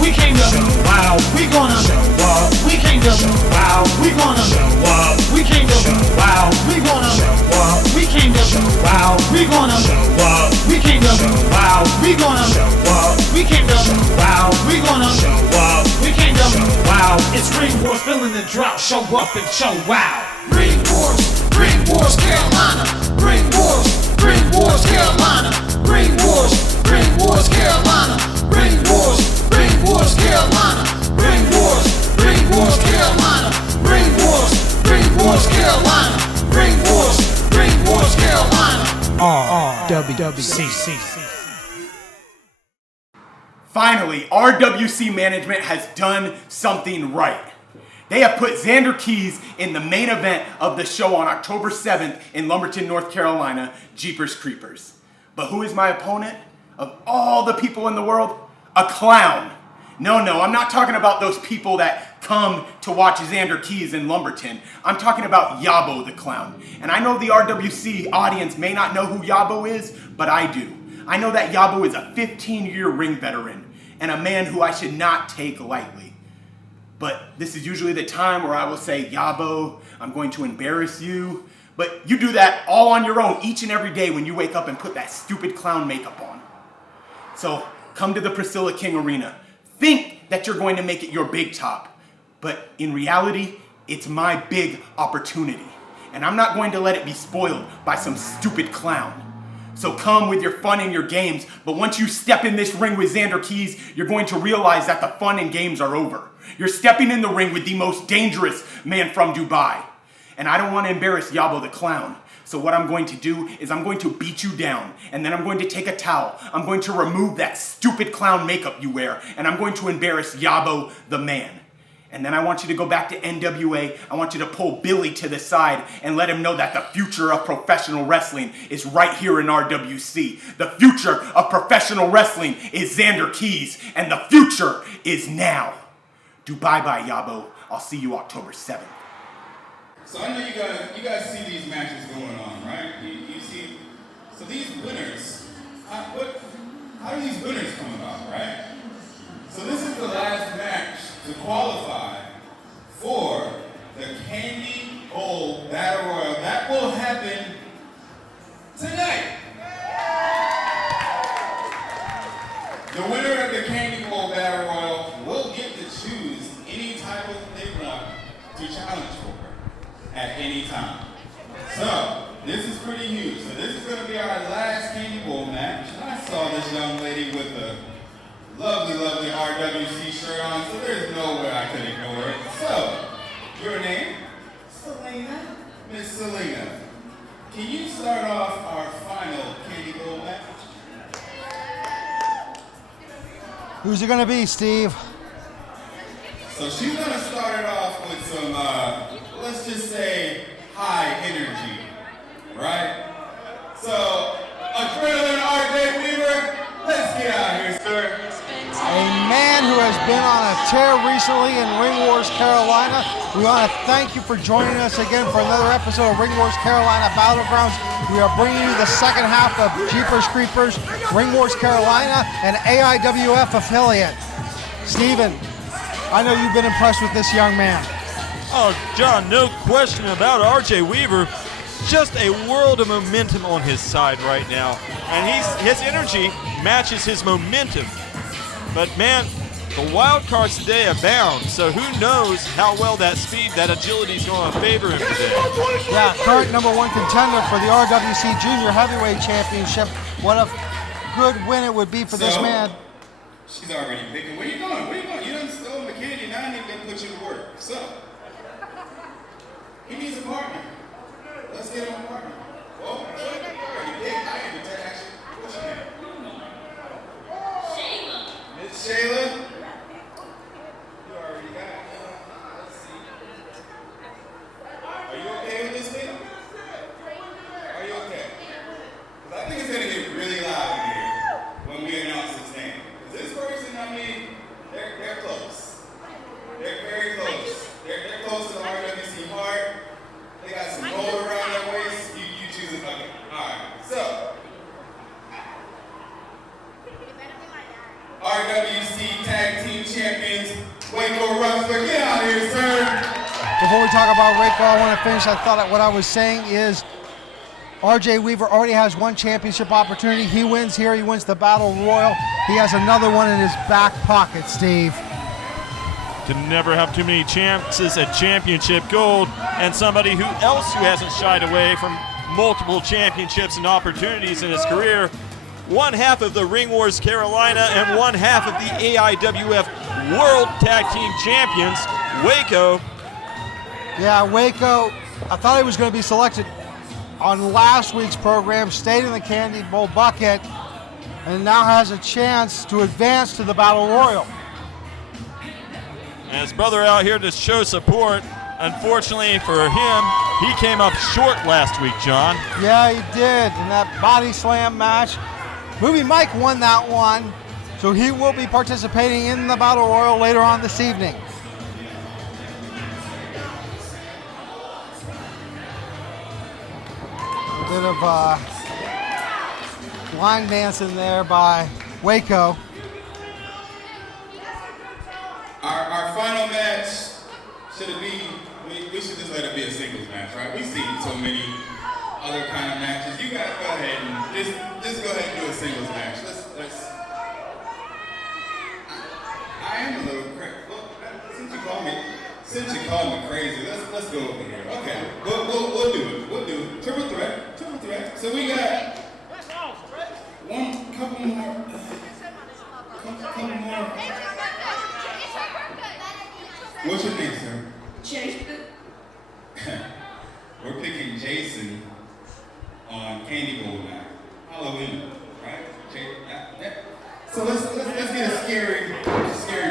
We came to show out. We gonna show up. We came to show out. We gonna show up. We came to show out. We gonna show up. We came to show out. We gonna show up. We came to show out. We gonna show up. We came to show out. We gonna show up. We came to show out. It's Ring Wars, feeling the drought. Show up and show wow. Ring Wars, Carolina. Ring Wars, Carolina. Ring Wars, Carolina. Ring Wars, Carolina. Ring Wars, Carolina. Ring Wars, Carolina. Ring Wars, Carolina. RWC. Finally, RWC management has done something right. They have put Xander Keys in the main event of the show on October 7th in Lumberton, North Carolina, Jeepers Creepers. But who is my opponent? Of all the people in the world, a clown. No, I'm not talking about those people that come to watch Xander Keys in Lumberton. I'm talking about Yabo the clown. And I know the RWC audience may not know who Yabo is, but I do. I know that Yabo is a 15-year ring veteran and a man who I should not take lightly. But this is usually the time where I will say, Yabo, I'm going to embarrass you. But you do that all on your own each and every day when you wake up and put that stupid clown makeup on. So come to the Priscilla King Arena. Think that you're going to make it your big top. But in reality, it's my big opportunity. And I'm not going to let it be spoiled by some stupid clown. So come with your fun and your games, but once you step in this ring with Xander Keys, you're going to realize that the fun and games are over. You're stepping in the ring with the most dangerous man from Dubai. And I don't want to embarrass Yabo the clown. So what I'm going to do is I'm going to beat you down, and then I'm going to take a towel. I'm going to remove that stupid clown makeup you wear, and I'm going to embarrass Yabo the man. And then I want you to go back to NWA. I want you to pull Billy to the side and let him know that the future of professional wrestling is right here in RWC. The future of professional wrestling is Xander Keys, and the future is now. Do bye-bye, Yabo. I'll see you October 7th. So I know you guys see these matches going on, right? You see, so these winners, how do these winners come about, right? So this is the last match to qualify for the Candy Bowl Battle Royal. That will happen tonight. The winner of the Candy Bowl Battle Royal will get to choose any title they want to challenge for at any time. So, this is pretty huge. So this is going to be our last Candy Bowl match. And I saw this young lady with a lovely RWC shirt on, so there's no way I could ignore it. So, your name? Selena. Miss Selena, can you start off our final Candy Bowl match? Who's it going to be, Steve? So she's going to start it off with some, let's just say, high energy, right? So, Adrenaline RJ Weaver, let's get out here, sir. A man who has been on a tear recently in Ring Wars Carolina. We want to thank you for joining us again for another episode of Ring Wars Carolina BattleGrounds. We are bringing you the second half of Jeepers Creepers, Ring Wars Carolina, an AIWF affiliate. Steven, I know you've been impressed with this young man. Oh, John, no question about RJ Weaver. Just a world of momentum on his side right now. And his energy matches his momentum. But man, the wild cards today abound, so who knows how well that speed, that agility is going to favor him today. Yeah, current #1 contender for the RWC Junior Heavyweight Championship. What a good win it would be for this man. She's already picking. Where you going? You done stole my candy, now I need to put you to work. So, he needs a partner. Let's get him a partner. Well, you picked. I can actually. What's your name? Miss Shayla. You already got it. Let's see. Are you okay with this thing? Are you okay? Because I think it's going to get really loud in here when we announce his name. Because this person, I mean, they're close. They're very close. They're close to the RWC heart. They got some gold around their waist. You choose a bucket. All right. So, RWC Tag Team Champions, Waco Rustler. Get out of here, sir. Before we talk about Waco, I want to finish. I thought what I was saying is RJ Weaver already has one championship opportunity. He wins here. He wins the Battle Royal. He has another one in his back pocket, Steve. To never have too many chances at championship gold, and somebody who hasn't shied away from multiple championships and opportunities in his career. One half of the Ring Wars Carolina and one half of the AIWF World Tag Team Champions, Waco. Yeah, Waco, I thought he was going to be selected on last week's program, stayed in the Candy Bowl bucket, and now has a chance to advance to the Battle Royal. And his brother out here to show support. Unfortunately for him, he came up short last week, John. Yeah, he did in that body slam match. Movie Mike won that one, so he will be participating in the Battle Royal later on this evening. A bit of line dancing there by Waco. Our final match, should it be, we should just let it be a singles match, right? We've seen so many other kind of matches. You guys go ahead and just go ahead and do a singles match. I am a little crazy. Well, since you called me crazy, let's go over here. Okay, we'll do it. We'll do it. Triple threat. So we got couple more. What's your name, sir? Jason. We're picking Jason on Candy Bowl night. Halloween, right? Yeah. So let's get a scary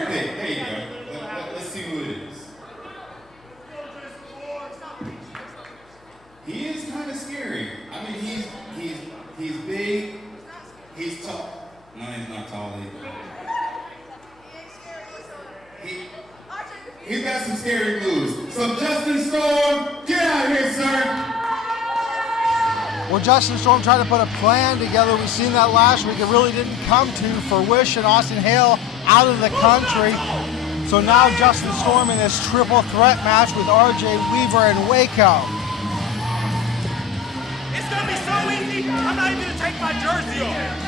pick. There you go. Let's see who it is. He is kind of scary. I mean, he's big. He's tall. No, he's not tall either. He's got some scary moves. So Justin Storm, get out of here, sir. Well, Justin Storm tried to put a plan together. We've seen that last week. It really didn't come to fruition. Austin Hale out of the country. So now Justin Storm in this triple threat match with RJ Weaver and Waco. It's going to be so easy, I'm not even going to take my jersey off.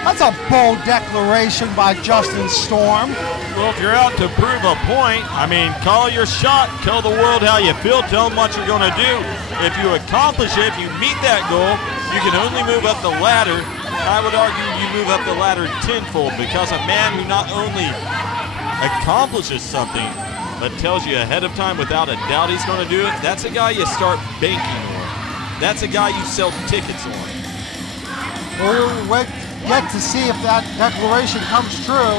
That's a bold declaration by Justin Storm. Well, if you're out to prove a point, I mean, call your shot, tell the world how you feel, tell them what you're going to do. If you accomplish it, if you meet that goal, you can only move up the ladder. I would argue you move up the ladder tenfold, because a man who not only accomplishes something, but tells you ahead of time without a doubt he's going to do it, that's a guy you start banking on. That's a guy you sell tickets on. We'll get to see if that declaration comes true.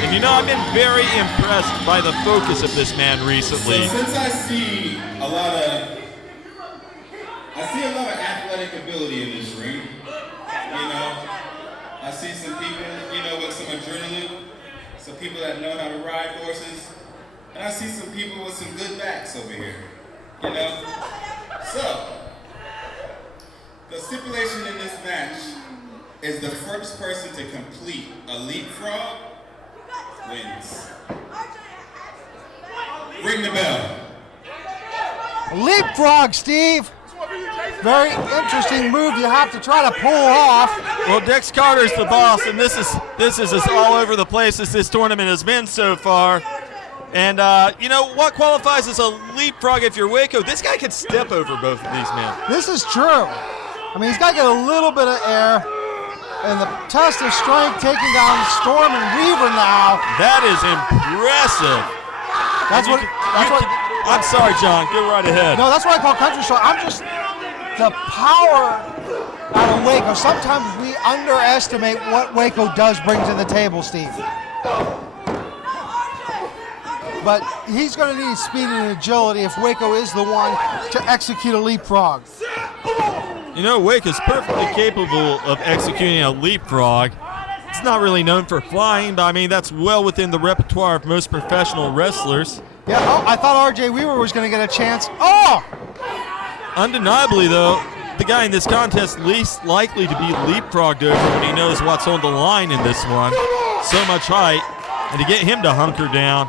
And you know, I've been very impressed by the focus of this man recently. So since I see a lot of athletic ability in this ring, you know, I see some people, you know, with some adrenaline, some people that know how to ride horses, and I see some people with some good backs over here, you know. So, the stipulation in this match is the first person to complete a leapfrog wins. Ring the bell. Leapfrog, Steve. Very interesting move you have to try to pull off. Well, Dex Carter's the boss, and this is as all over the place as this tournament has been so far. And you know what qualifies as a leapfrog if you're Waco? This guy could step over both of these men. This is true. I mean, he's got to get a little bit of air. And the test of strength taking down Storm and Weaver now. That is impressive. I'm sorry, John. Go right ahead. No, that's what I call country strong. I'm just the power out of Waco. Sometimes we underestimate what Waco does bring to the table, Steve. But he's going to need speed and agility if Waco is the one to execute a leapfrog. You know, Waco's perfectly capable of executing a leapfrog. It's not really known for flying, but I mean, that's well within the repertoire of most professional wrestlers. Yeah, I thought RJ Weaver was going to get a chance. Oh! Undeniably, though, the guy in this contest least likely to be leapfrogged over when he knows what's on the line in this one. So much height, and to get him to hunker down,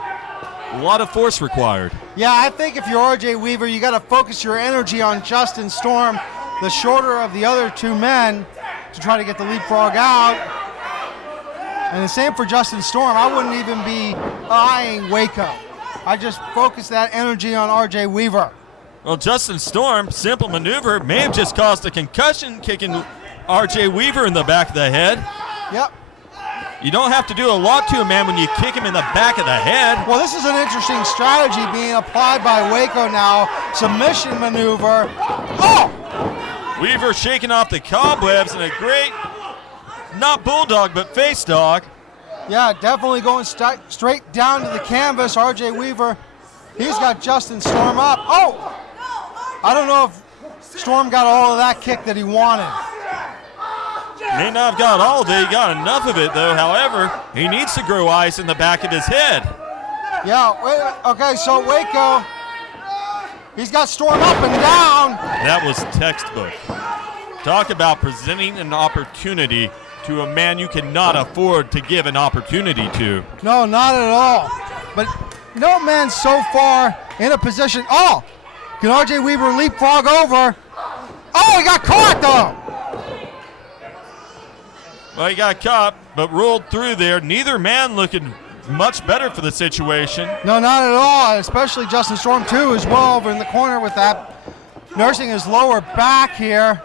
a lot of force required. Yeah, I think if you're RJ Weaver, you got to focus your energy on Justin Storm, the shorter of the other two men, to try to get the leapfrog out. And the same for Justin Storm. I wouldn't even be eyeing Waco. I just focus that energy on RJ Weaver. Well, Justin Storm, simple maneuver, may have just caused a concussion, kicking RJ Weaver in the back of the head. Yep. You don't have to do a lot to a man when you kick him in the back of the head. Well, this is an interesting strategy being applied by Waco now. Submission maneuver. Oh! Weaver shaking off the cobwebs in a great, not bulldog, but face dog. Yeah, definitely going straight down to the canvas. RJ Weaver, he's got Justin Storm up. Oh! I don't know if Storm got all of that kick that he wanted. May not have got all of it. He got enough of it, though. However, he needs to grow ice in the back of his head. Yeah, okay, so Waco, he's got Storm up and down. That was textbook. Talk about presenting an opportunity to a man you cannot afford to give an opportunity to. No, not at all. But no man so far in a position. Oh, can RJ Weaver leapfrog over? Oh, he got caught though. Well, he got caught, but rolled through there. Neither man looking much better for the situation. No, not at all, especially Justin Storm too as well over in the corner with that, nursing his lower back here.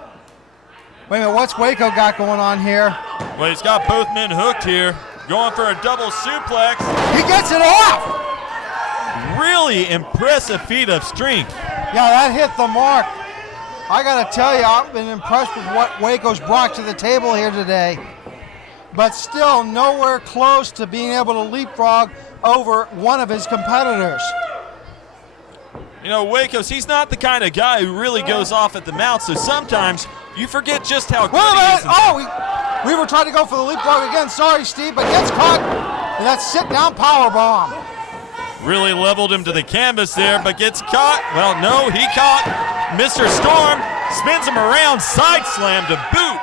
Wait a minute, what's Waco got going on here? Well, he's got both men hooked here, going for a double suplex. He gets it off! Really impressive feat of strength. Yeah, that hit the mark. I gotta tell you, I've been impressed with what Waco's brought to the table here today. But still nowhere close to being able to leapfrog over one of his competitors. You know, Waco's, he's not the kind of guy who really goes off at the mouth, so sometimes you forget just how good he is. Oh, we were trying to go for the leapfrog again. Sorry, Steve, but gets caught. And that sit-down powerbomb. Really leveled him to the canvas there, but gets caught. Well, no, he caught Mr. Storm, spins him around, side slam to boot.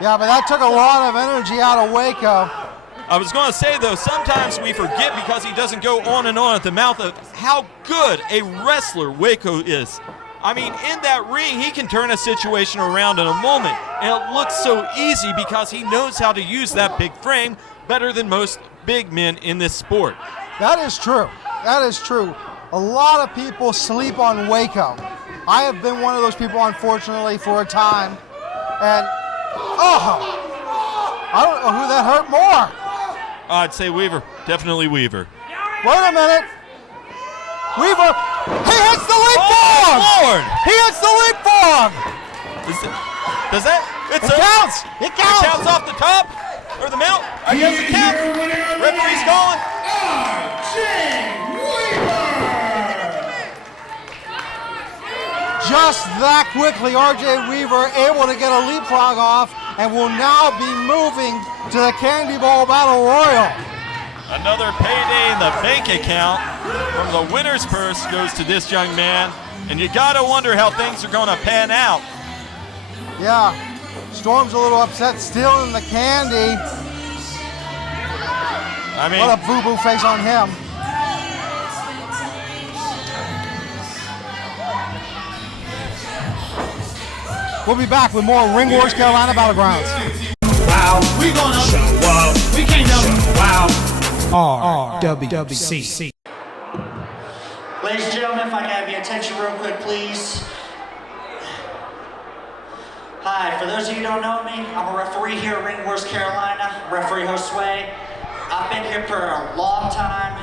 Yeah, but that took a lot of energy out of Waco. I was going to say, though, sometimes we forget because he doesn't go on and on at the mouth of how good a wrestler Waco is. I mean, in that ring, he can turn a situation around in a moment, and it looks so easy because he knows how to use that big frame better than most big men in this sport. That is true. That is true. A lot of people sleep on Waco. I have been one of those people, unfortunately, for a time. And, I don't know who that hurt more. I'd say Weaver. Definitely Weaver. Wait a minute. Weaver, he hits the leapfrog! Oh, Lord! He hits the leapfrog! Does that? It counts! It counts! It counts off the top? Or the middle? I guess it counts. Referee's calling. Just that quickly, RJ Weaver able to get a leapfrog off and will now be moving to the Candy Bowl Battle Royal. Another payday in the bank account from the winner's purse goes to this young man. And you gotta wonder how things are gonna pan out. Yeah, Storm's a little upset, stealing the candy. I mean, what a boo-boo face on him. We'll be back with more Ring Wars Carolina BattleGrounds. Wow, we gonna show up. We can't show wow. RWC. Ladies and gentlemen, if I can have your attention real quick, please. Hi, for those of you who don't know me, I'm a referee here at Ring Wars Carolina, referee Josue. I've been here for a long time,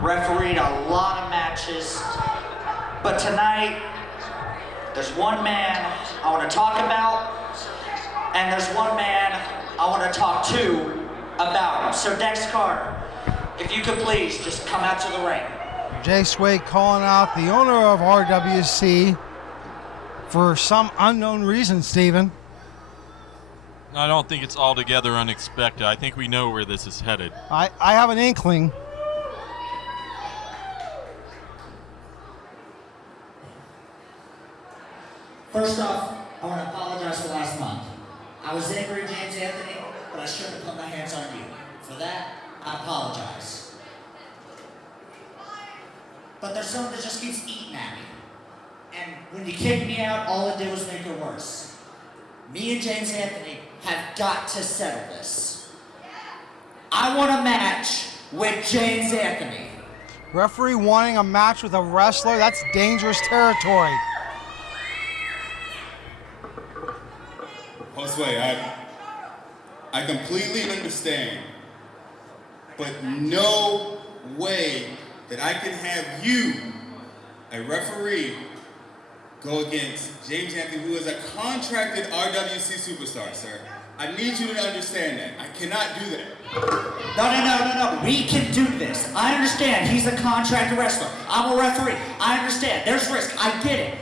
refereed a lot of matches, but tonight, there's one man I want to talk about, and there's one man I want to talk to about him. So Dex Carter, if you could please just come out to the ring. Jay Sway calling out the owner of RWC for some unknown reason, Steven. I don't think it's altogether unexpected. I think we know where this is headed. I have an inkling. First off, I want to apologize for last month. I was angry at James Anthony, but I shouldn't have put my hands on you. For that, I apologize. But there's something that just keeps eating at me. And when you kicked me out, all it did was make it worse. Me and James Anthony have got to settle this. I want a match with James Anthony. Referee wanting a match with a wrestler, that's dangerous territory. Josue, I completely understand, but no way that I can have you, a referee, go against James Anthony, who is a contracted RWC superstar, sir. I need you to understand that. I cannot do that. No. We can do this. I understand. He's a contracted wrestler. I'm a referee. I understand. There's risk. I get it.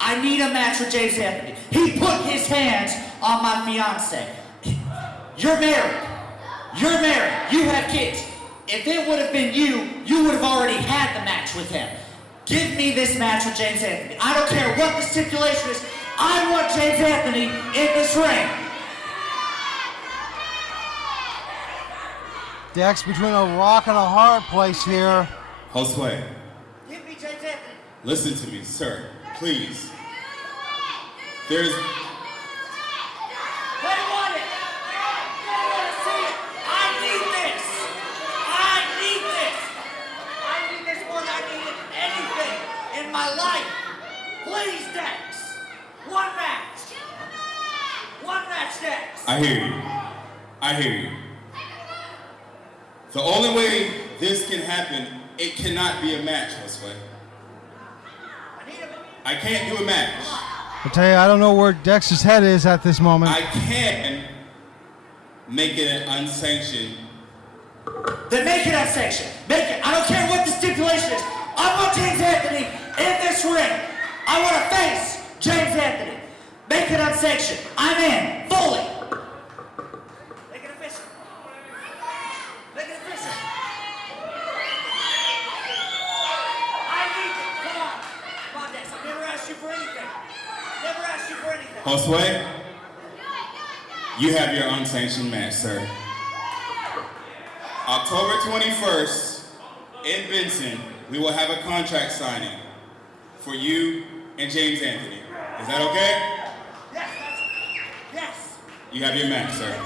I need a match with James Anthony. He put his hands on my fiance. You're married. You're married. You have kids. If it would have been you, you would have already had the match with him. Give me this match with James Anthony. I don't care what the stipulation is. I want James Anthony in this ring. Dex between a rock and a hard place here. Josue, Give me James Anthony. listen to me, sir, please. There's, They want it. They want to see it. I need this. I need this. I need this more than I needed anything in my life. Please, Dex. One match. One match, Dex. I hear you. The only way this can happen, it cannot be a match, Josue. I need him. I can't do a match. I tell you, I don't know where Dex's head is at this moment. I can make it an unsanctioned. Then make it unsanctioned. Make it. I don't care what the stipulation is. I want James Anthony in this ring. I want to face James Anthony. Make it unsanctioned. I'm in fully. Make it official. Make it official. I need it. Come on. Come on, Dex. I've never asked you for anything. Never asked you for anything. Josue, you have your unsanctioned match, sir. October 21st in Benson, we will have a contract signing for you and James Anthony. Is that okay? Yes. Yes. You have your match, sir.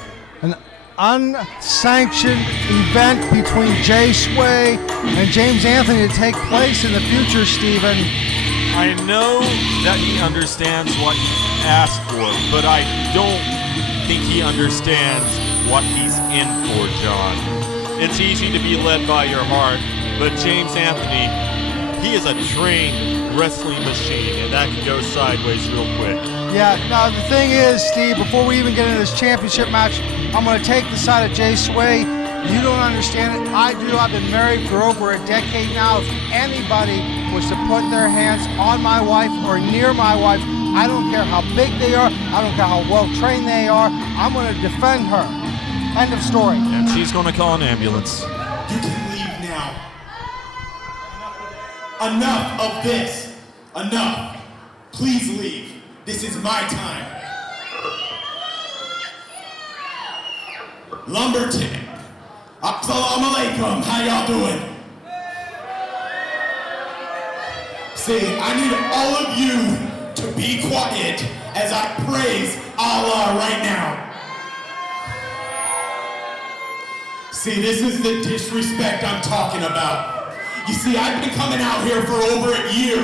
An unsanctioned event between Jay Sway and James Anthony to take place in the future, Steven. I know that he understands what he asked for, but I don't think he understands what he's in for, John. It's easy to be led by your heart, but James Anthony, he is a trained wrestling machine, and that can go sideways real quick. Yeah, now the thing is, Steve, before we even get into this championship match, I'm going to take the side of Jay Sway. You don't understand it. I do. I've been married for over a decade now. If anybody was to put their hands on my wife or near my wife, I don't care how big they are. I don't care how well trained they are. I'm going to defend her. End of story. And she's going to call an ambulance. You can leave now. Enough of this. Enough. Please leave. This is my time. Lumberton. Assalamu alaikum. How y'all doing? See, I need all of you to be quiet as I praise Allah right now. See, this is the disrespect I'm talking about. You see, I've been coming out here for over a year,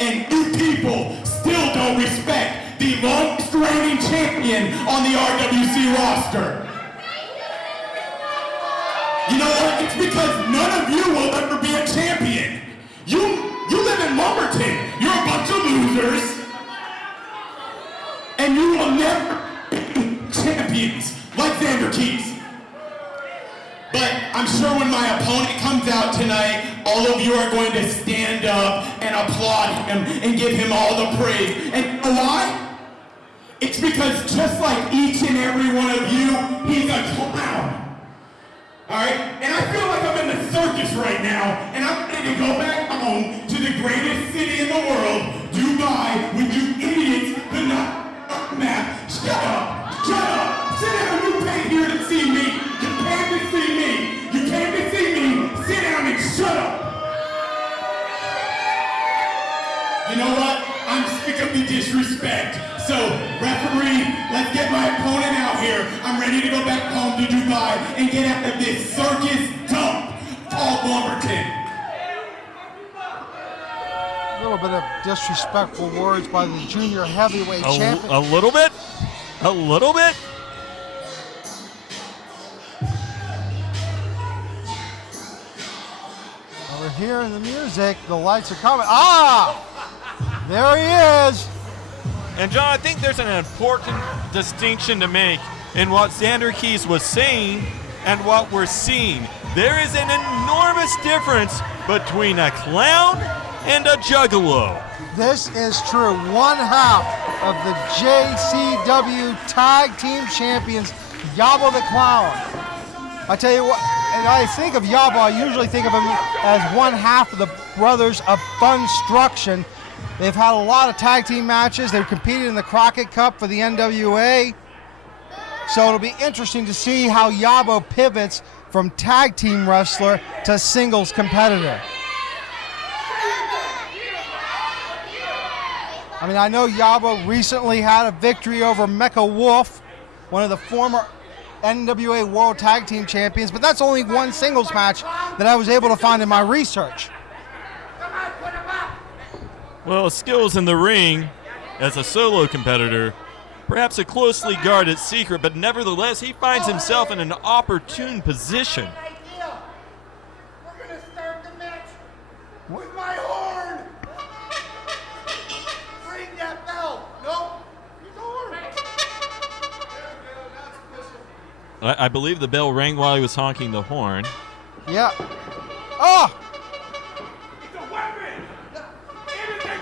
and you people still don't respect the longest reigning champion on the RWC roster. You know what? It's because none of you will ever be a champion. You live in Lumberton. You're a bunch of losers. And you will never be champions like Xander Keys. But I'm sure when my opponent comes out tonight, all of you are going to stand up and applaud him and give him all the praise. And you know why? It's because just like each and every one of you, he's a clown. Alright? And I feel like I'm in the circus right now, and I'm ready to go back home to the greatest city in the world, Dubai, with you idiots who not disrespect. So, referee, let's get my opponent out here. I'm ready to go back home to Dubai and get out of this circus dump called Lumberton. A little bit of disrespectful words by the junior heavyweight champion. A little bit? A little bit? We're hearing the music. The lights are coming. Ah! There he is. And John, I think there's an important distinction to make in what Xander Keys was saying and what we're seeing. There is an enormous difference between a clown and a juggalo. This is true. One half of the JCW Tag Team Champions, Yabo the Clown. I tell you what, and I think of Yabo, I usually think of him as one half of the Brothers of Funstruction. They've had a lot of tag team matches. They've competed in the Crockett Cup for the NWA. So it'll be interesting to see how Yabo pivots from tag team wrestler to singles competitor. I mean, I know Yabo recently had a victory over Mecha Wolf, one of the former NWA World Tag Team Champions, but that's only one singles match that I was able to find in my research. Well, skills in the ring as a solo competitor, perhaps a closely guarded secret, but nevertheless, he finds himself in an opportune position. We're gonna start the match with my horn. Ring that bell. Nope. Use the horn. I believe the bell rang while he was honking the horn. Yeah. Oh! It's a weapon.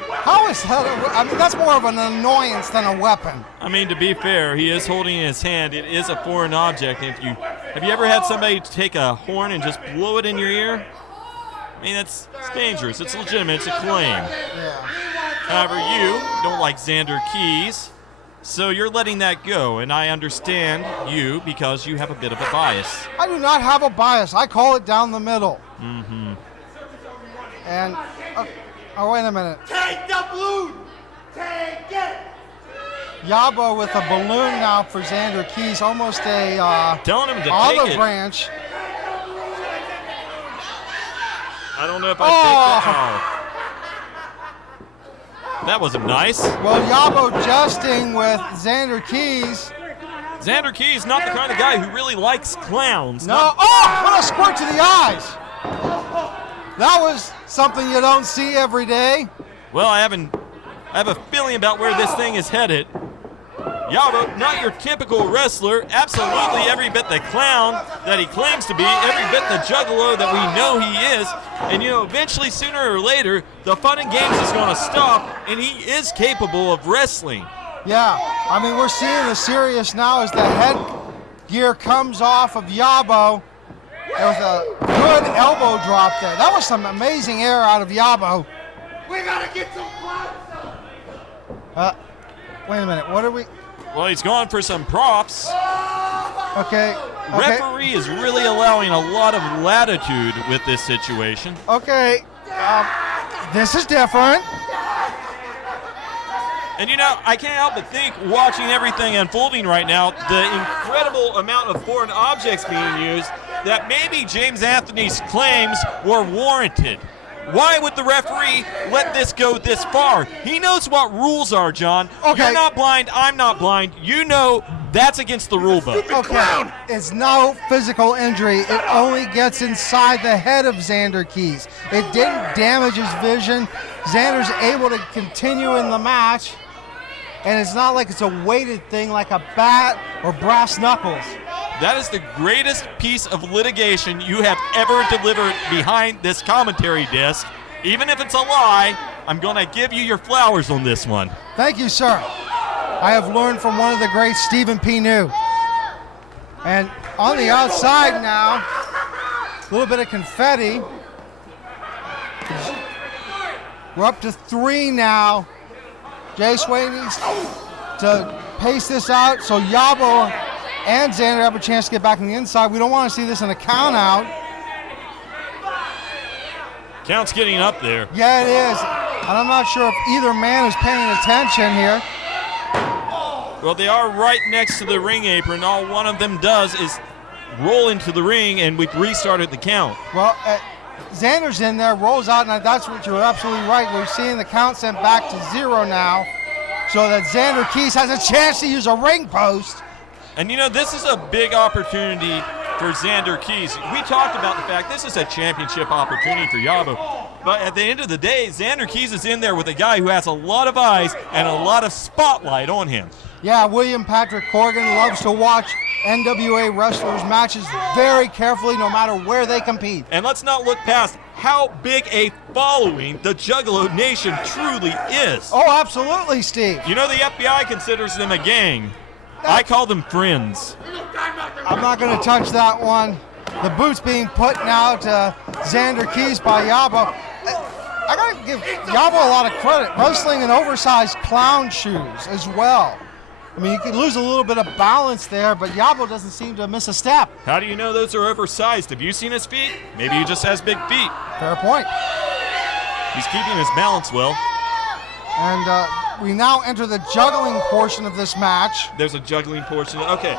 How is that? I mean, that's more of an annoyance than a weapon. I mean, to be fair, he is holding in his hand. It is a foreign object. Have you ever had somebody take a horn and just blow it in your ear? I mean, it's dangerous. It's legitimate. It's a claim. Yeah. However, you don't like Xander Keys, so you're letting that go, and I understand you because you have a bit of a bias. I do not have a bias. I call it down the middle. Mm-hmm. And, oh, wait a minute. Take the balloon. Take it. Yabo with a balloon now for Xander Keys, almost a Telling him to olive take it. branch. I don't know if I take that. Oh. That wasn't nice. Well, Yabo jesting with Xander Keys. Xander Keys, not the kind of guy who really likes clowns. No, oh, what a squirt to the eyes. That was something you don't see every day. Well, I have a feeling about where this thing is headed. Yabo, not your typical wrestler, absolutely every bit the clown that he claims to be, every bit the juggalo that we know he is. And you know, eventually, sooner or later, the fun and games is going to stop, and he is capable of wrestling. Yeah, I mean, we're seeing the serious now as the headgear comes off of Yabo. There was a good elbow drop there. That was some amazing air out of Yabo. We gotta get some blood. Wait a minute, what are we? Well, he's going for some props. Okay. Referee is really allowing a lot of latitude with this situation. Okay. This is different. And you know, I can't help but think, watching everything unfolding right now, the incredible amount of foreign objects being used, that maybe James Anthony's claims were warranted. Why would the referee let this go this far? He knows what rules are, John. Okay. You're not blind, I'm not blind. You know that's against the rule book. Okay. It's no physical injury. It only gets inside the head of Xander Keys. It didn't damage his vision. Xander's able to continue in the match. And it's not like it's a weighted thing like a bat or brass knuckles. That is the greatest piece of litigation you have ever delivered behind this commentary desk. Even if it's a lie, I'm going to give you your flowers on this one. Thank you, sir. I have learned from one of the greats, Stephen P. New. And on the outside now, a little bit of confetti. We're up to 3 now. Jay Sway needs to pace this out so Yabo and Xander have a chance to get back on the inside. We don't want to see this in a count out. Count's getting up there. Yeah, it is. And I'm not sure if either man is paying attention here. Well, they are right next to the ring apron. All one of them does is roll into the ring, and we've restarted the count. Well, Xander's in there, rolls out, and that's what you're absolutely right. We're seeing the count sent back to 0 now, so that Xander Keys has a chance to use a ring post. And you know, this is a big opportunity for Xander Keys. We talked about the fact this is a championship opportunity for Yabo. But at the end of the day, Xander Keys is in there with a guy who has a lot of eyes and a lot of spotlight on him. Yeah, William Patrick Corgan loves to watch NWA wrestlers' matches very carefully, no matter where they compete. And let's not look past how big a following the Juggalo Nation truly is. Oh, absolutely, Steve. You know, the FBI considers them a gang. I call them friends. I'm not going to touch that one. The boot's being put now to Xander Keys by Yabo. I got to give Yabo a lot of credit. Wrestling in oversized clown shoes as well. I mean, you could lose a little bit of balance there, but Yabo doesn't seem to miss a step. How do you know those are oversized? Have you seen his feet? Maybe he just has big feet. Fair point. He's keeping his balance well. And we now enter the juggling portion of this match. There's a juggling portion. Okay,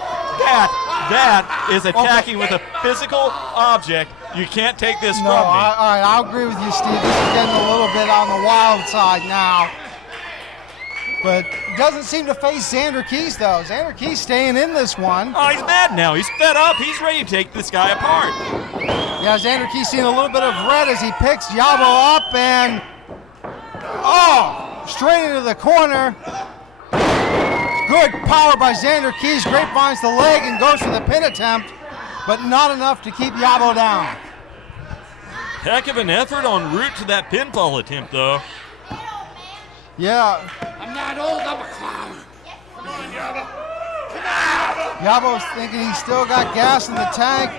that is attacking with a physical object. You can't take this from me. All right, I'll agree with you, Steve. This is getting a little bit on the wild side now. But doesn't seem to face Xander Keys, though. Xander Keys staying in this one. Oh, he's mad now. He's fed up. He's ready to take this guy apart. Yeah, Xander Keys seeing a little bit of red as he picks Yabo up and... straight into the corner. Good power by Xander Keys. Grapevines the leg and goes for the pin attempt, but not enough to keep Yabo down. Heck of an effort en route to that pinfall attempt, though. Yeah. I'm not old, I'm a clown. Come on, Yabo. Yabo's thinking he's still got gas in the tank.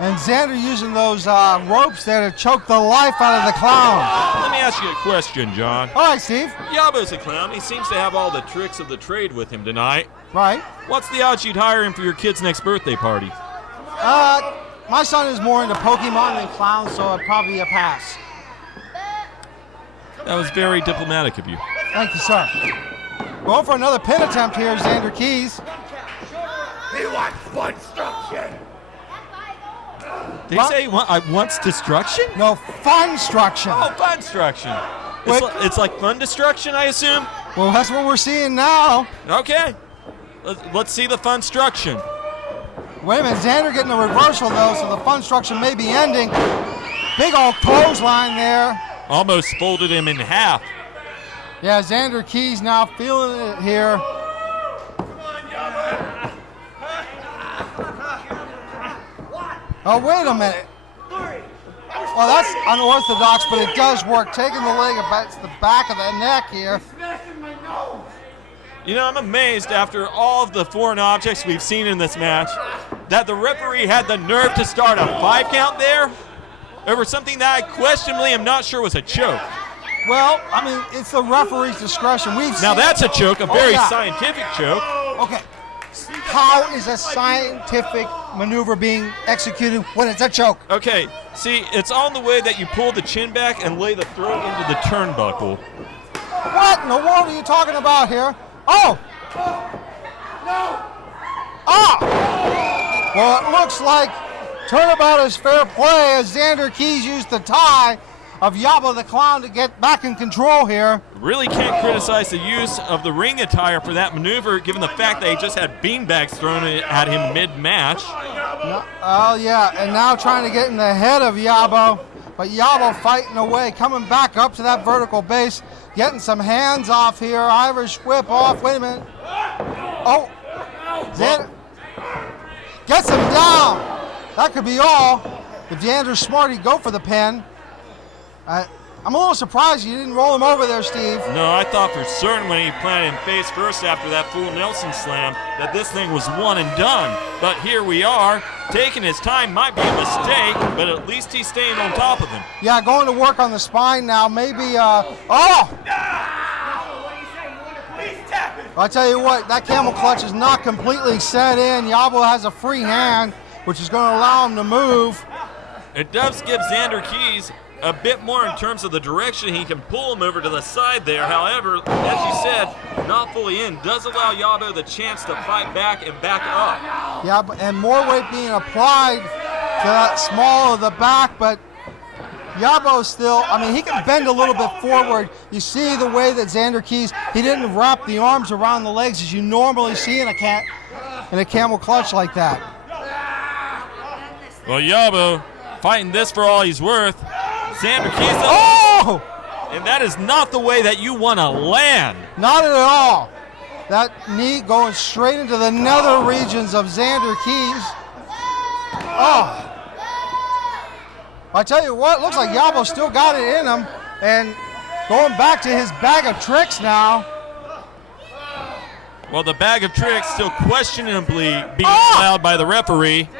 And Xander using those ropes there to choke the life out of the clown. Let me ask you a question, John. All right, Steve. Yabo's a clown. He seems to have all the tricks of the trade with him tonight. Right. What's the odds you'd hire him for your kid's next birthday party? My son is more into Pokemon than clowns, so it'd probably be a pass. That was very diplomatic of you. Thank you, sir. Going for another pin attempt here, Xander Keys. He wants construction. Did he say I wants destruction? No, fun-struction. Oh, fun-struction. It's like fun destruction, I assume? Well, that's what we're seeing now. Okay. Let's see the fun-struction. Wait a minute, Xander getting a reversal, though, so the fun-struction may be ending. Big old clothesline there. Almost folded him in half. Yeah, Xander Keys now feeling it here. Oh, wait a minute. Well, that's unorthodox, but it does work. Taking the leg against the back of the neck here. You know, I'm amazed after all of the foreign objects we've seen in this match that the referee had the nerve to start a 5 count there over something that I questionably am not sure was a choke. Well, I mean, it's the referee's discretion. Now that's a choke, a very scientific choke. Okay. How is a scientific maneuver being executed when it's a choke? Okay, see, it's on the way that you pull the chin back and lay the throat into the turnbuckle. What in the world are you talking about here? Oh! No! Ah! Well, it looks like turnabout is fair play as Xander Keys used the tie of Yabo the Clown to get back in control here. Really can't criticize the use of the ring attire for that maneuver, given the fact that he just had beanbags thrown at him mid-match. Oh, yeah, and now trying to get in the head of Yabo. But Yabo fighting away, coming back up to that vertical base, getting some hands off here. Irish whip off. Wait a minute. Oh, Xander gets him down. That could be all. If Xander's smart, he'd go for the pin. I'm a little surprised you didn't roll him over there, Steve. No, I thought for certain when he planted him face first after that full Nelson slam that this thing was one and done. But here we are. Taking his time might be a mistake, but at least he's staying on top of him. Yeah, going to work on the spine now. Maybe, I tell you what, that camel clutch is not completely set in. Yabo has a free hand, which is going to allow him to move. It does give Xander Keys a bit more in terms of the direction. He can pull him over to the side there. However, as you said, not fully in. Does allow Yabo the chance to fight back and back up. Yeah, and more weight being applied to that small of the back, but Yabo still, I mean, he can bend a little bit forward. You see the way that Xander Keys, he didn't wrap the arms around the legs as you normally see in a camel clutch like that. Well, Yabo fighting this for all he's worth. Xander Keys, oh! And that is not the way that you want to land. Not at all. That knee going straight into the nether regions of Xander Keys. Oh. I tell you what, looks like Yabo still got it in him, and going back to his bag of tricks now. Well, the bag of tricks still questionably being allowed by the referee.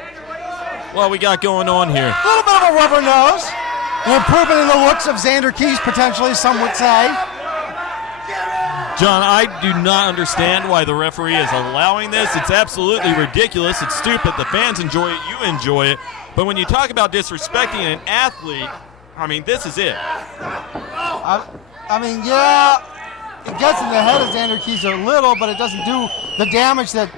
What we got going on here? A little bit of a rubber nose. An improvement in the looks of Xander Keys, potentially, some would say. John, I do not understand why the referee is allowing this. It's absolutely ridiculous. It's stupid. The fans enjoy it. You enjoy it. But when you talk about disrespecting an athlete, I mean, this is it. I mean, yeah, it gets in the head of Xander Keys a little, but it doesn't do the damage that,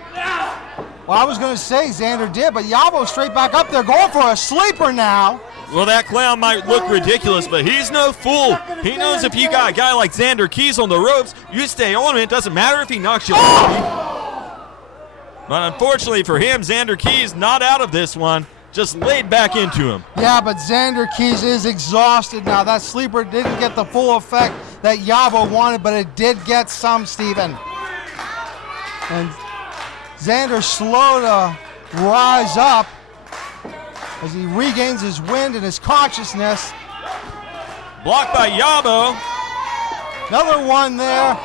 well, I was going to say Xander did, but Yabo straight back up there going for a sleeper now. Well, that clown might look ridiculous, but he's no fool. He knows if you got a guy like Xander Keys on the ropes, you stay on him. It doesn't matter if he knocks you out. But unfortunately for him, Xander Keys not out of this one. Just laid back into him. Yeah, but Xander Keys is exhausted now. That sleeper didn't get the full effect that Yabo wanted, but it did get some, Steven. And Xander slow to rise up as he regains his wind and his consciousness. Blocked by Yabo. Another one there.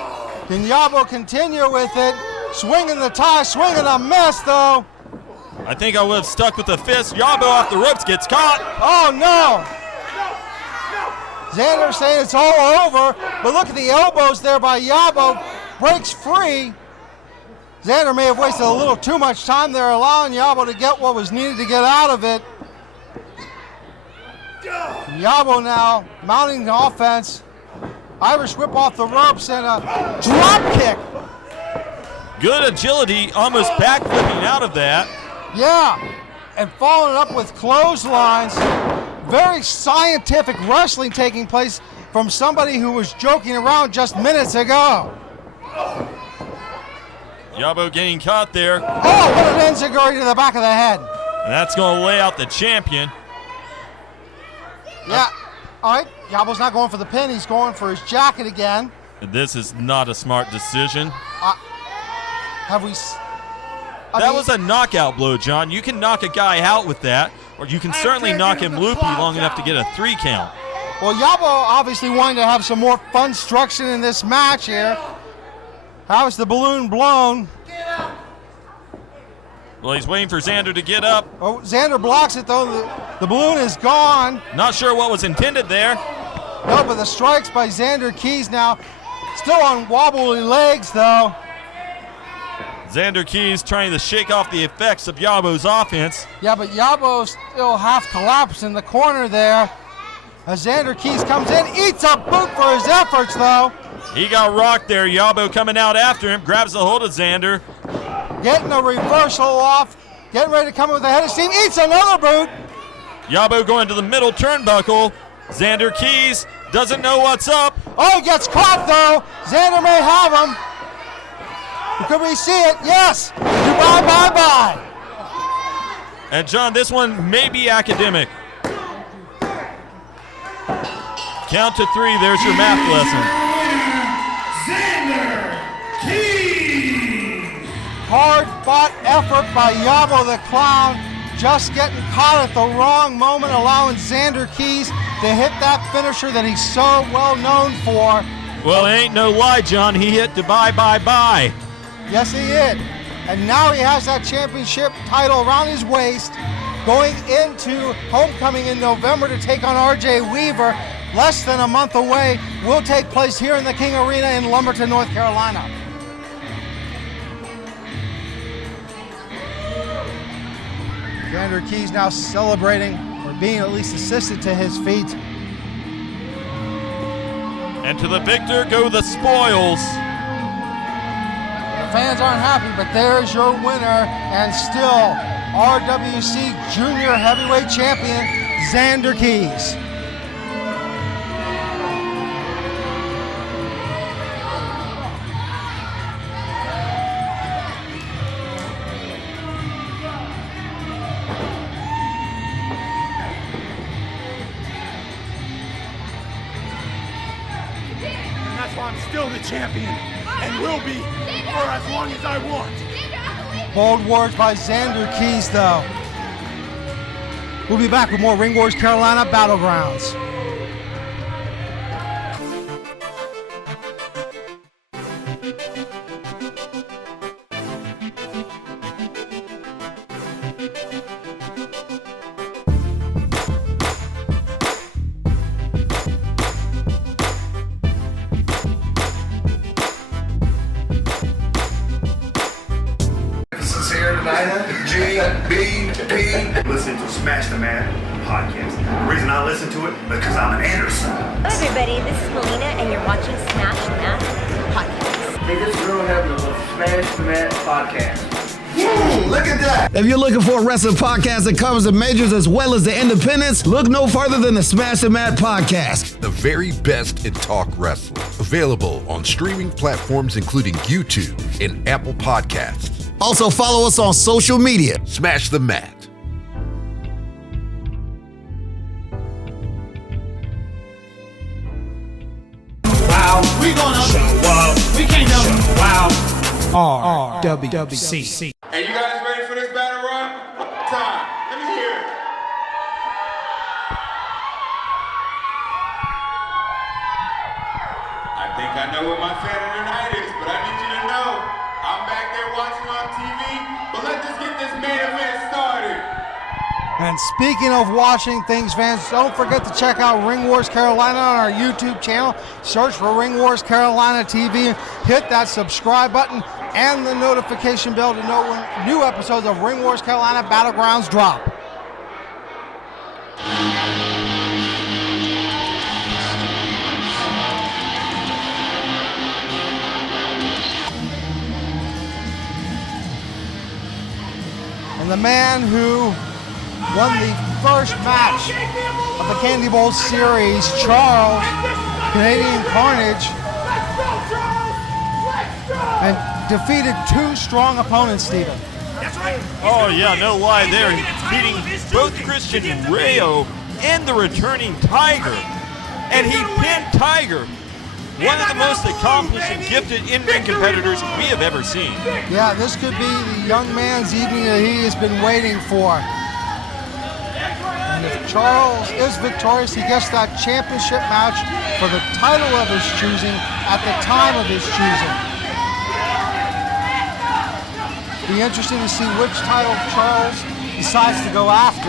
Can Yabo continue with it? Swinging the tie, swinging a miss, though. I think I would have stuck with the fist. Yabo off the ropes, gets caught. Oh, no. Xander saying it's all over, but look at the elbows there by Yabo. Breaks free. Xander may have wasted a little too much time there, allowing Yabo to get what was needed to get out of it. Yabo now mounting the offense. Irish whip off the ropes and a drop kick. Good agility, almost backflipping out of that. Yeah, and following up with clotheslines. Very scientific wrestling taking place from somebody who was joking around just minutes ago. Yabo getting caught there. Oh, what an enziguri to the back of the head. And that's going to lay out the champion. Yeah, all right, Yabo's not going for the pin. He's going for his jacket again. And this is not a smart decision. That was a knockout blow, John. You can knock a guy out with that, or you can certainly knock him loopy long enough to get a 3 count. Well, Yabo obviously wanting to have some more fun structure in this match here. How is the balloon blown? Well, he's waiting for Xander to get up. Oh, Xander blocks it, though. The balloon is gone. Not sure what was intended there. No, but the strikes by Xander Keys now. Still on wobbly legs, though. Xander Keys trying to shake off the effects of Yabo's offense. Yeah, but Yabo still half collapsed in the corner there. As Xander Keys comes in, eats a boot for his efforts, though. He got rocked there. Yabo coming out after him, grabs a hold of Xander. Getting a reversal off, getting ready to come in with a head of steam, eats another boot. Yabo going to the middle turnbuckle. Xander Keys doesn't know what's up. Oh, he gets caught, though. Xander may have him. Could we see it? Yes. Bye, bye, bye. And John, this one may be academic. Count to 3. There's your math lesson. Xander Keys. Hard-fought effort by Yabo the Clown. Just getting caught at the wrong moment, allowing Xander Keys to hit that finisher that he's so well known for. Well, it ain't no lie, John. He hit the bye, bye, bye. Yes, he did. And now he has that championship title around his waist, going into homecoming in November to take on RJ Weaver. Less than a month away, will take place here in the King Arena in Lumberton, North Carolina. Xander Keys now celebrating, or being at least assisted to his feet. And to the victor go the spoils. The fans aren't happy, but there's your winner, and still RWC Junior Heavyweight Champion, Xander Keys. I'm still the champion and will be for as long as I want. Bold words by Xander Keys, though. We'll be back with more Ring Wars Carolina Battlegrounds. Listen to Smash the Man podcast. The reason I listen to it because I'm an Anderson. Hello everybody, this is Melina and you're watching Smash the Man podcast. Hey, this is Real Heaven of Smash the Man podcast. Look at that! If you're looking for a wrestling podcast that covers the majors as well as the independents, look no further than the Smash the Mat podcast. The very best in talk wrestling. Available on streaming platforms including YouTube and Apple Podcasts. Also follow us on social media. Smash the Mat. Wow, we gonna show up. We can't show wow. RWC. Are you guys ready for this battle run? Time. Let me hear it. I think I know what my fan of the night is, but I need you to know I'm back there watching on TV. But let's just get this main event started. And speaking of watching things, fans, don't forget to check out Ring Wars Carolina on our YouTube channel. Search for Ring Wars Carolina TV. Hit that subscribe button and the notification bell to know when new episodes of Ring Wars Carolina Battlegrounds drop. And the man who won the first match of the Candy Bowl series, Charles, Canadian Carnage, and defeated two strong opponents, Steven. Oh yeah, no lie there. Beating both Christian Rayo and the returning Tiger. And he pinned Tiger, one of the most accomplished and gifted in-ring competitors we have ever seen. Yeah, this could be the young man's evening that he has been waiting for. And if Charles is victorious, he gets that championship match for the title of his choosing at the time of his choosing. Be interesting to see which title Charles decides to go after.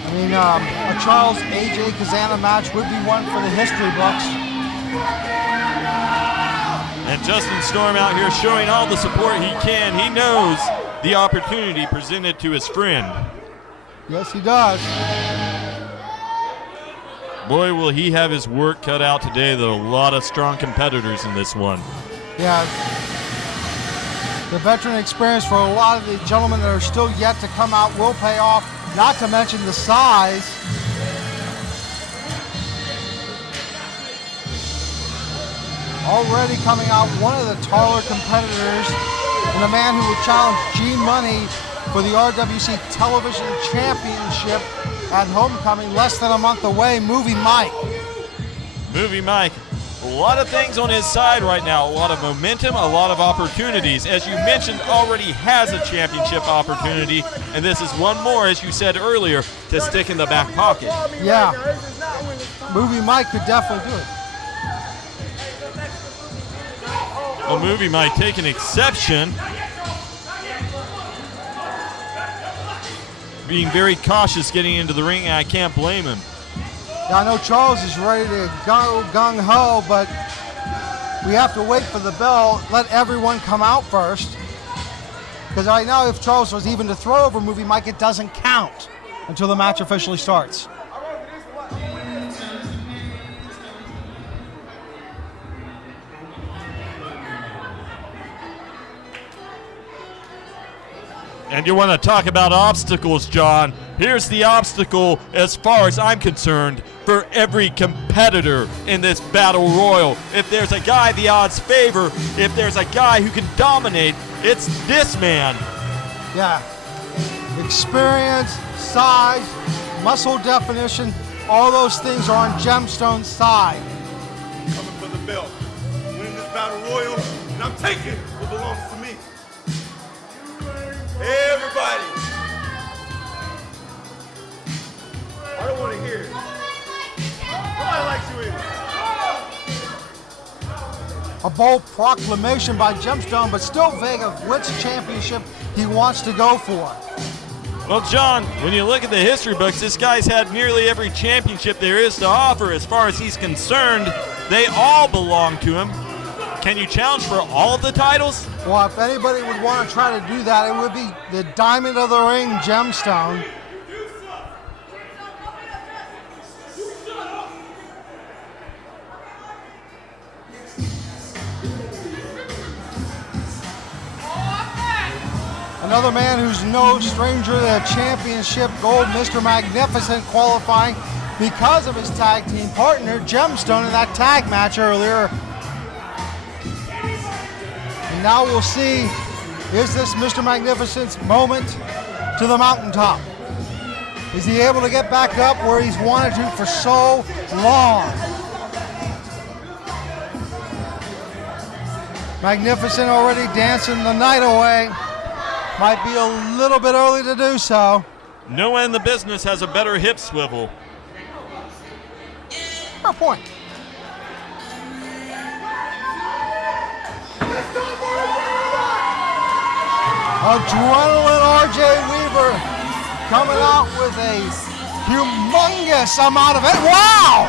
I mean, a Charles AJ Kazana match would be one for the history books. And Justin Storm out here showing all the support he can. He knows the opportunity presented to his friend. Yes, he does. Boy, will he have his work cut out today. There are a lot of strong competitors in this one. Yeah. The veteran experience for a lot of the gentlemen that are still yet to come out will pay off, not to mention the size. Already coming out one of the taller competitors, and the man who will challenge G-Money for the RWC Television Championship at Homecoming, less than a month away, Movie Mike. Movie Mike, a lot of things on his side right now, a lot of momentum, a lot of opportunities. As you mentioned, already has a championship opportunity, and this is one more, as you said earlier, to stick in the back pocket. Yeah, Movie Mike could definitely do it. Well, Movie Mike taking exception, being very cautious getting into the ring, and I can't blame him. I know Charles is ready to go gung-ho, but we have to wait for the bell, let everyone come out first. Because right now, if Charles was even to throw over Movie Mike, it doesn't count until the match officially starts. And you want to talk about obstacles, John. Here's the obstacle, as far as I'm concerned, for every competitor in this battle royal. If there's a guy the odds favor, if there's a guy who can dominate, it's this man. Yeah. Experience, size, muscle definition, all those things are on Gemstone's side. Coming for the belt. Winning this battle royal, and I'm taking what belongs to me. Everybody. I don't want to hear it. Nobody likes you either. A bold proclamation by Gemstone, but still vague of which championship he wants to go for. Well, John, when you look at the history books, this guy's had nearly every championship there is to offer. As far as he's concerned, they all belong to him. Can you challenge for all of the titles? Well, if anybody would want to try to do that, it would be the Diamond of the Ring, Gemstone. Another man who's no stranger to the championship gold, Mr. Magnificent, qualifying because of his tag team partner, Gemstone, in that tag match earlier. And now we'll see, is this Mr. Magnificent's moment to the mountaintop? Is he able to get back up where he's wanted to for so long? Magnificent already dancing the night away. Might be a little bit early to do so. No one in the business has a better hip swivel. Fair point. Adrenaline RJ Weaver coming out with a humongous amount of it. Wow!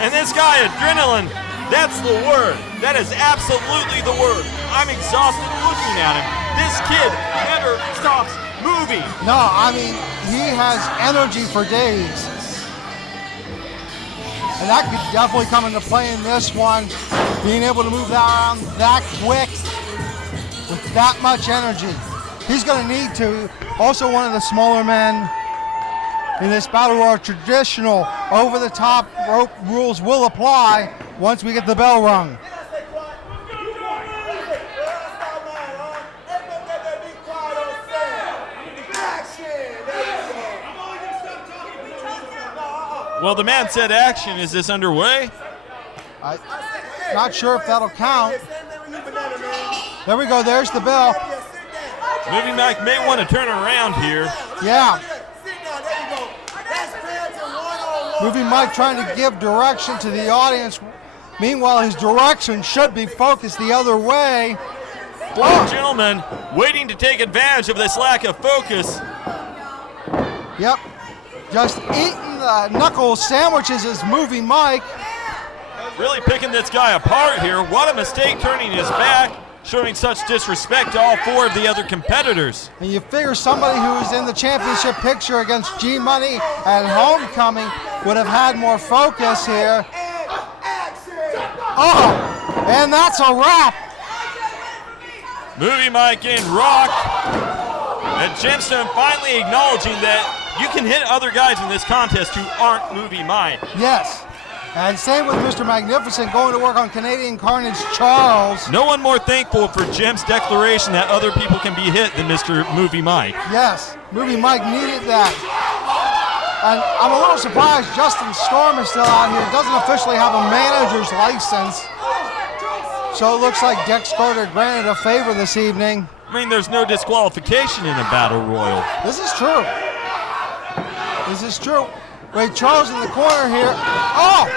And this guy, adrenaline, that's the word. That is absolutely the word. I'm exhausted looking at him. This kid never stops moving. No, I mean, he has energy for days. And that could definitely come into play in this one. Being able to move that around that quick with that much energy. He's going to need to. Also one of the smaller men in this battle royal, traditional over-the-top rope rules will apply once we get the bell rung. Well, the man said action. Is this underway? I'm not sure if that'll count. There we go. There's the bell. Movie Mike may want to turn around here. Yeah. Movie Mike trying to give direction to the audience. Meanwhile, his direction should be focused the other way. Four gentlemen waiting to take advantage of this lack of focus. Yep. Just eating the knuckle sandwiches is Movie Mike. Really picking this guy apart here. What a mistake turning his back, showing such disrespect to all four of the other competitors. And you figure somebody who's in the championship picture against G-Money at Homecoming would have had more focus here. Oh, and that's a wrap. Movie Mike getting rocked. And Gemstone finally acknowledging that you can hit other guys in this contest who aren't Movie Mike. Yes. And same with Mr. Magnificent going to work on Canadian Carnage Charles. No one more thankful for Jem's declaration that other people can be hit than Mr. Movie Mike. Yes, Movie Mike needed that. And I'm a little surprised Justin Storm is still out here. Doesn't officially have a manager's license. So it looks like Dex Carter granted a favor this evening. I mean, there's no disqualification in a battle royal. This is true. This is true. Ray Charles in the corner here. Oh!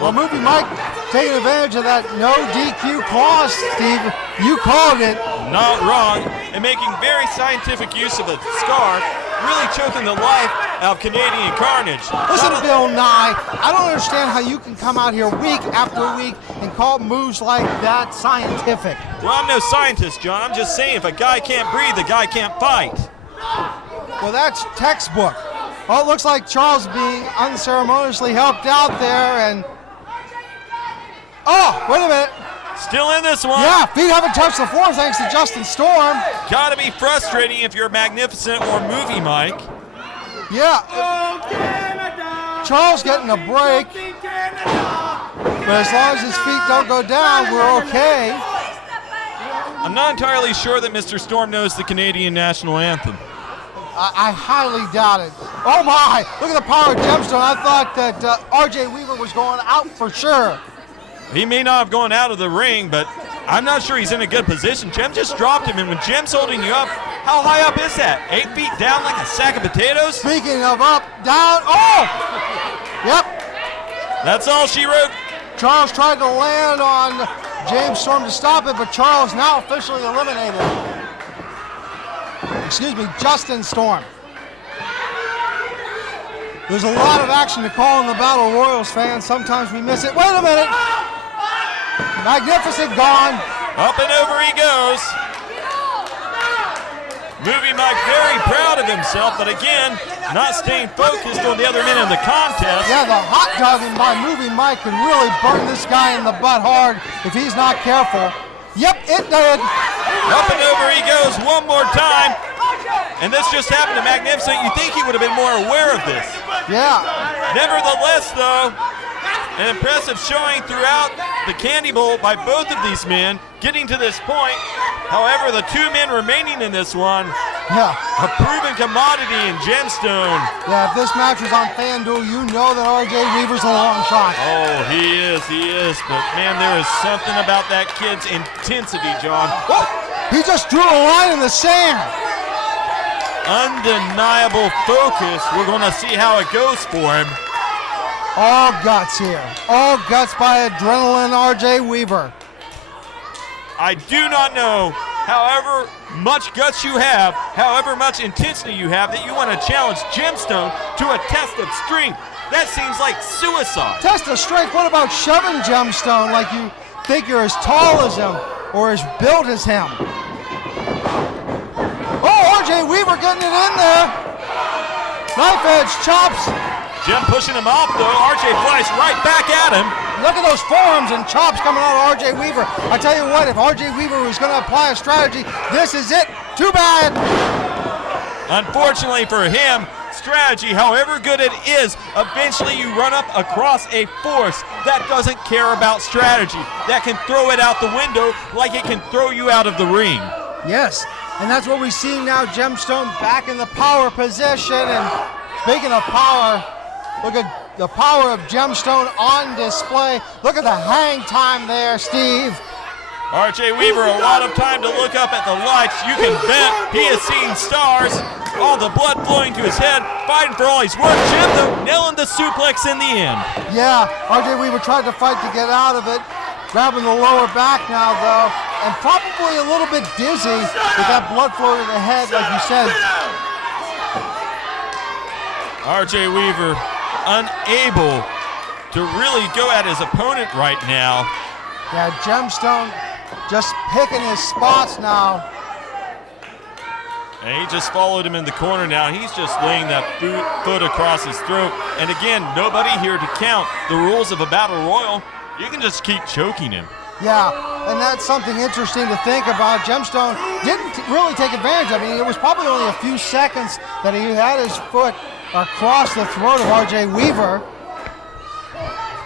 Well, Movie Mike taking advantage of that no DQ clause, Steve. You called it. Not wrong. And making very scientific use of a scarf, really choking the life out of Canadian Carnage. Listen, Bill Nye, I don't understand how you can come out here week after week and call moves like that scientific. Well, I'm no scientist, John. I'm just saying if a guy can't breathe, the guy can't fight. Well, that's textbook. Well, it looks like Charles being unceremoniously helped out there, and oh, wait a minute. Still in this one. Yeah, feet haven't touched the floor thanks to Justin Storm. Gotta be frustrating if you're Magnificent or Movie Mike. Yeah. Charles getting a break. But as long as his feet don't go down, we're okay. I'm not entirely sure that Mr. Storm knows the Canadian national anthem. I highly doubt it. Oh my, look at the power of Gemstone. I thought that RJ Weaver was going out for sure. He may not have gone out of the ring, but I'm not sure he's in a good position. Jem just dropped him, and when Jem's holding you up, how high up is that? 8 feet down like a sack of potatoes? Speaking of up, down, oh! Yep. That's all she wrote. Charles tried to land on James Storm to stop it, but Charles now officially eliminated. Excuse me, Justin Storm. There's a lot of action to call in the Battle Royals, fans. Sometimes we miss it. Wait a minute. Magnificent gone. Up and over he goes. Movie Mike very proud of himself, but again, not staying focused on the other men in the contest. Yeah, the hot dogging by Movie Mike could really burn this guy in the butt hard if he's not careful. Yep, it did. Up and over he goes one more time. And this just happened to Magnificent. You think he would have been more aware of this. Yeah. Nevertheless, though, an impressive showing throughout the Candy Bowl by both of these men getting to this point. However, the two men remaining in this one, a proven commodity in Gemstone. Yeah, if this match was on FanDuel, you know that RJ Weaver's a long shot. Oh, he is. But, man, there is something about that kid's intensity, John. Oh, he just drew a line in the sand. Undeniable focus. We're going to see how it goes for him. All guts here. All guts by adrenaline RJ Weaver. I do not know, however much guts you have, however much intensity you have, that you want to challenge Gemstone to a test of strength. That seems like suicide. Test of strength? What about shoving Gemstone like you think you're as tall as him or as built as him? Oh, RJ Weaver getting it in there. Knife edge chops. Jem pushing him off, though. RJ flies right back at him. Look at those forearms and chops coming out of RJ Weaver. I tell you what, if RJ Weaver was going to apply a strategy, this is it. Too bad. Unfortunately for him, strategy, however good it is, eventually you run up across a force that doesn't care about strategy, that can throw it out the window like it can throw you out of the ring. Yes, and that's what we see now. Gemstone back in the power position. And speaking of power, look at the power of Gemstone on display. Look at the hang time there, Steve. RJ Weaver, a lot of time to look up at the lights. You can bet he has seen stars. All the blood flowing to his head, fighting for all he's worth. Jem, though, nailing the suplex in the end. Yeah, RJ Weaver tried to fight to get out of it. Grabbing the lower back now, though, and probably a little bit dizzy with that blood flow to the head, like you said. RJ Weaver unable to really go at his opponent right now. Yeah, Gemstone just picking his spots now. And he just followed him in the corner now. He's just laying that foot across his throat. And again, nobody here to count. The rules of a battle royal, you can just keep choking him. Yeah, and that's something interesting to think about. Gemstone didn't really take advantage. I mean, it was probably only a few seconds that he had his foot across the throat of RJ Weaver.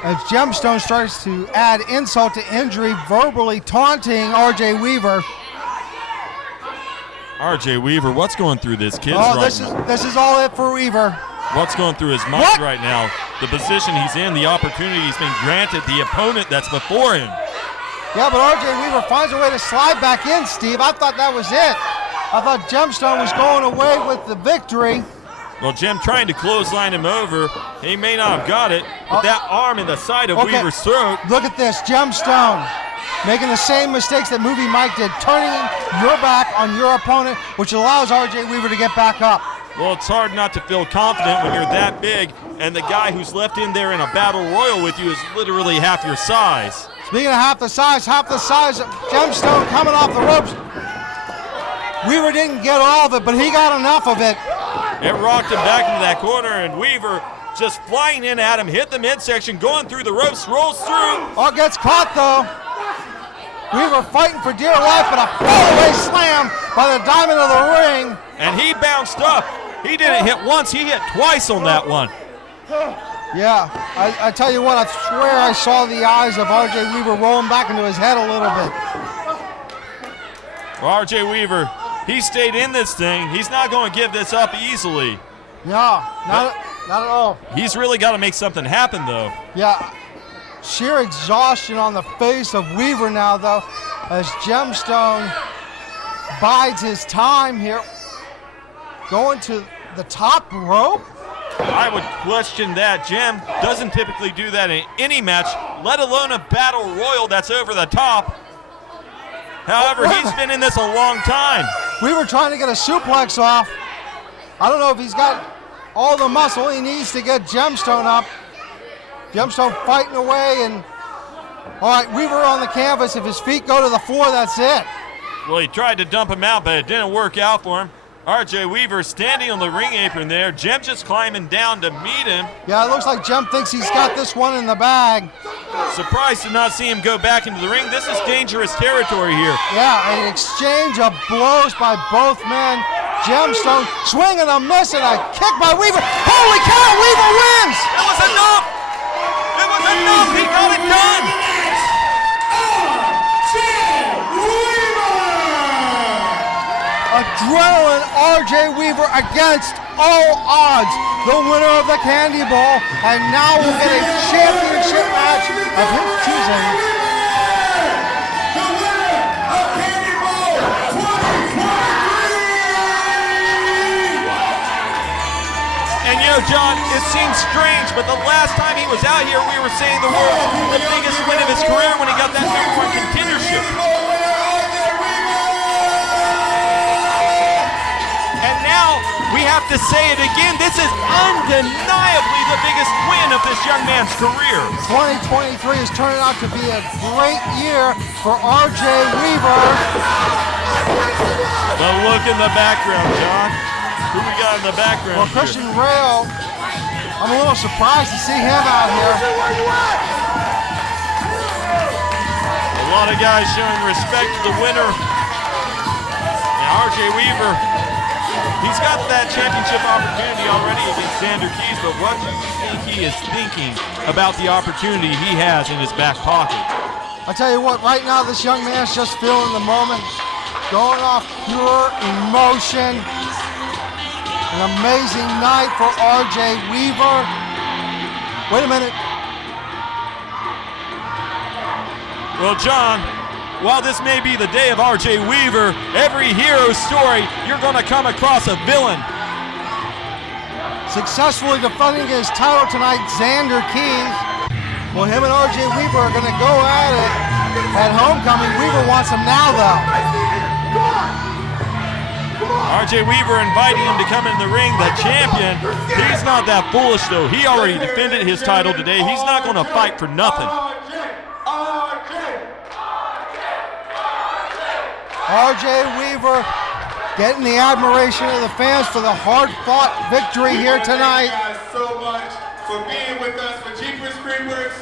As Gemstone starts to add insult to injury, verbally taunting RJ Weaver. RJ Weaver, what's going through this kid's now? This is all it for Weaver. What's going through his mind right now? The position he's in, the opportunity he's been granted, the opponent that's before him. Yeah, but RJ Weaver finds a way to slide back in, Steve. I thought that was it. I thought Gemstone was going away with the victory. Well, Jem trying to clothesline him over. He may not have got it, but that arm in the side of Weaver's throat. Look at this, Gemstone making the same mistakes that Movie Mike did, turning your back on your opponent, which allows RJ Weaver to get back up. Well, it's hard not to feel confident when you're that big, and the guy who's left in there in a battle royal with you is literally half your size. Speaking of half the size of Gemstone coming off the ropes. Weaver didn't get all of it, but he got enough of it. It rocked him back into that corner, and Weaver just flying in at him, hit the midsection, going through the ropes, rolls through. Oh, gets caught though. Weaver fighting for dear life, but a fall-away slam by the diamond of the ring. And he bounced up. He didn't hit once, he hit twice on that one. Yeah, I tell you what, I swear I saw the eyes of R.J. Weaver rolling back into his head a little bit. Well, R.J. Weaver, he stayed in this thing. He's not going to give this up easily. No, not at all. He's really got to make something happen, though. Yeah, sheer exhaustion on the face of Weaver now, though, as Gemstone bides his time here. Going to the top rope? I would question that. Gem doesn't typically do that in any match, let alone a battle royal that's over the top. However, he's been in this a long time. We were trying to get a suplex off. I don't know if he's got all the muscle he needs to get Gemstone up. Gemstone fighting away, and all right, Weaver on the canvas. If his feet go to the floor, that's it. Well, he tried to dump him out, but it didn't work out for him. R.J. Weaver standing on the ring apron there. Gem just climbing down to meet him. Yeah, it looks like Gem thinks he's got this one in the bag. Surprised to not see him go back into the ring. This is dangerous territory here. Yeah, an exchange of blows by both men. Gemstone swinging a miss and a kick by Weaver. Holy cow, Weaver wins! It was enough! It was enough! He got it done! Adrenaline R.J. Weaver against all odds, the winner of the Candy Bowl, and now we'll get a championship match of his choosing. The winner of Candy Bowl 2023! And you know, John, it seems strange, but the last time he was out here, we were saying the biggest win of his career when he got that #1 contendership. And now we have to say it again. This is undeniably the biggest win of this young man's career. 2023 is turning out to be a great year for R.J. Weaver. The look in the background, John. Who we got in the background? Well, Christian Rail, I'm a little surprised to see him out here. A lot of guys showing respect to the winner. And R.J. Weaver, he's got that championship opportunity already against Xander Keys, but what do you think he is thinking about the opportunity he has in his back pocket? I tell you what, right now this young man's just feeling the moment, going off pure emotion. An amazing night for R.J. Weaver. Wait a minute. Well, John, while this may be the day of R.J. Weaver, every hero story, you're going to come across a villain. Successfully defending his title tonight, Xander Keys. Well, him and R.J. Weaver are going to go at it at homecoming. Weaver wants him now, though. R.J. Weaver inviting him to come in the ring, the champion. He's not that foolish, though. He already defended his title today. He's not going to fight for nothing. R.J. Weaver getting the admiration of the fans for the hard-fought victory here tonight. Thank you guys so much for being with us for Jeepers Creepers.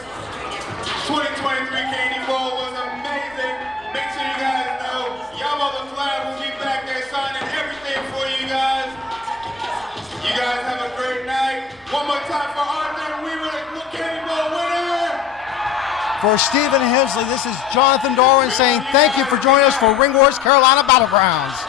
2023 Candy Bowl was amazing. Make sure you guys know Yabo the Flag will be back there signing everything for you guys. You guys have a great night. One more time for R.J. Weaver, the Candy Bowl winner. For Stephen Hensley, this is Jonathan Darwin saying thank you for joining us for Ring Wars Carolina BattleGrounds.